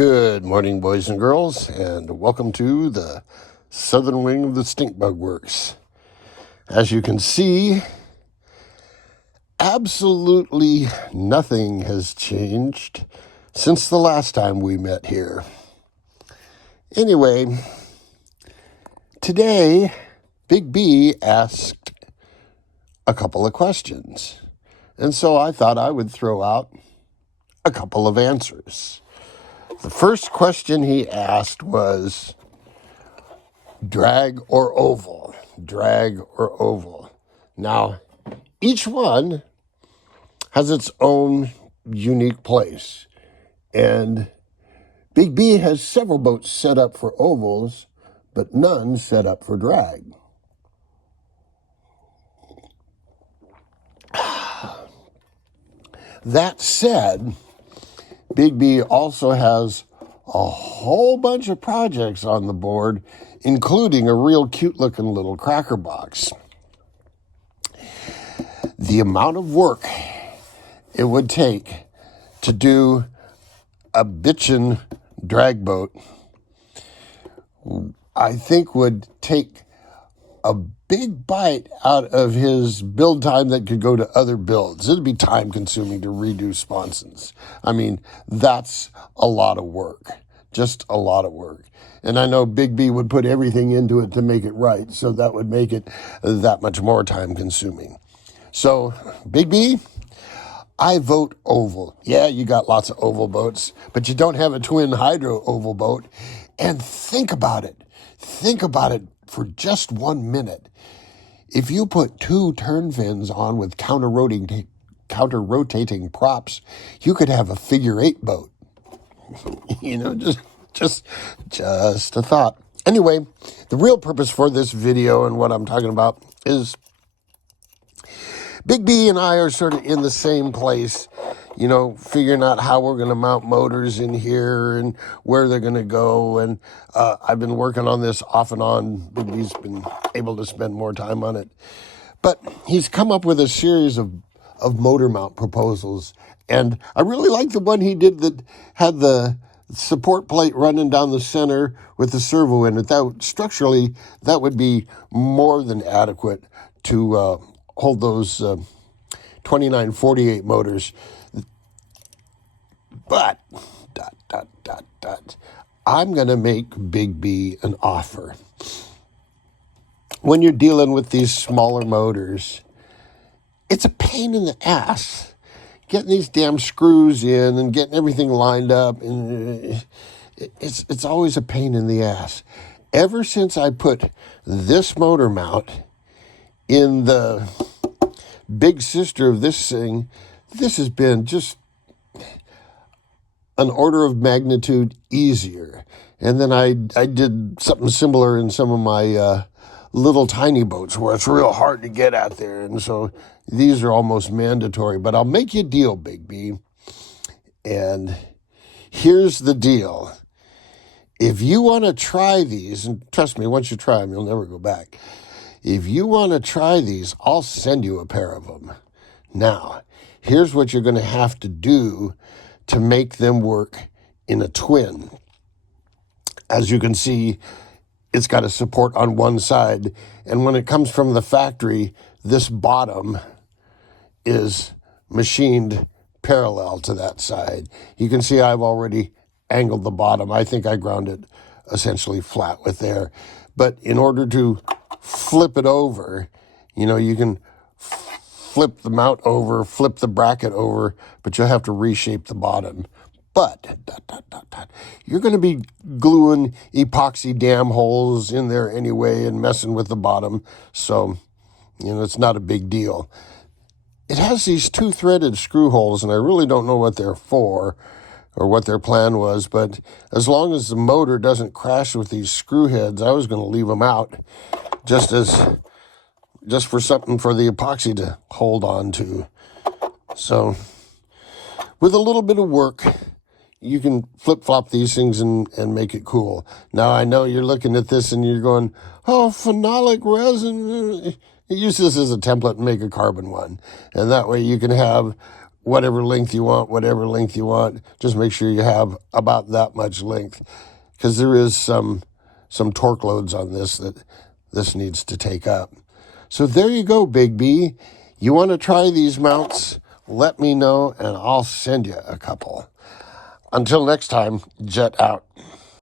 Good morning, boys and girls, and welcome to the southern wing of the Stink Bug Works. As you can see, absolutely nothing has changed since the last time we met here. Anyway, today, Big B asked a couple of questions, and so I thought I would throw out a couple of answers. The first question he asked was, drag or oval? Drag or oval? Now, each one has its own unique place. And Big B has several boats set up for ovals, but none set up for drag. That said, Big B also has a whole bunch of projects on the board, including a real cute-looking little cracker box. The amount of work it would take to do a bitchin' drag boat, I think would take a big bite out of his build time that could go to other builds. It'd be time consuming to redo sponsons. I mean, that's a lot of work, just a lot of work. And I know Big B would put everything into it to make it right, so that would make it that much more time consuming. So, Big B, I vote oval. Yeah, you got lots of oval boats, but you don't have a twin hydro oval boat. And think about it. Think about it for just 1 minute. If you put 2 turn fins on with counter-rotating props, you could have a figure-8 boat. You know, just a thought. Anyway, the real purpose for this video and what I'm talking about is Big B and I are sort of in the same place, you know, figuring out how we're going to mount motors in here and where they're going to go. And I've been working on this off and on. Big B's been able to spend more time on it. But he's come up with a series of motor mount proposals. And I really like the one he did that had the support plate running down the center with the servo in it. Structurally, that would be more than adequate to hold those 2948 motors. But, I'm going to make Big B an offer. When you're dealing with these smaller motors, it's a pain in the ass getting these damn screws in and getting everything lined up. And it's always a pain in the ass. Ever since I put this motor mount in the big sister of this thing, this has been just an order of magnitude easier. And then I did something similar in some of my little tiny boats where it's real hard to get out there. And so these are almost mandatory. But I'll make you a deal, Big B. And here's the deal. If you want to try these, and trust me, once you try them, you'll never go back. If you want to try these, I'll send you a pair of them. Now, here's what you're going to have to do to make them work in a twin. As you can see, it's got a support on one side, and when it comes from the factory, this bottom is machined parallel to that side. You can see I've already angled the bottom. I think I ground it essentially flat with there. But in order to flip it over, you know, you can flip the mount over, flip the bracket over, but you'll have to reshape the bottom. But you're going to be gluing epoxy dam holes in there anyway and messing with the bottom. So, you know, it's not a big deal. It has these 2-threaded screw holes, and I really don't know what they're for or what their plan was. But as long as the motor doesn't crash with these screw heads, I was going to leave them out just for something for the epoxy to hold on to. So with a little bit of work, you can flip-flop these things and make it cool. Now, I know you're looking at this and you're going, oh, phenolic resin. Use this as a template and make a carbon one. And that way you can have whatever length you want, whatever length you want. Just make sure you have about that much length, because there is some torque loads on this that this needs to take up. So there you go, Big B. You want to try these mounts? Let me know, and I'll send you a couple. Until next time, jet out.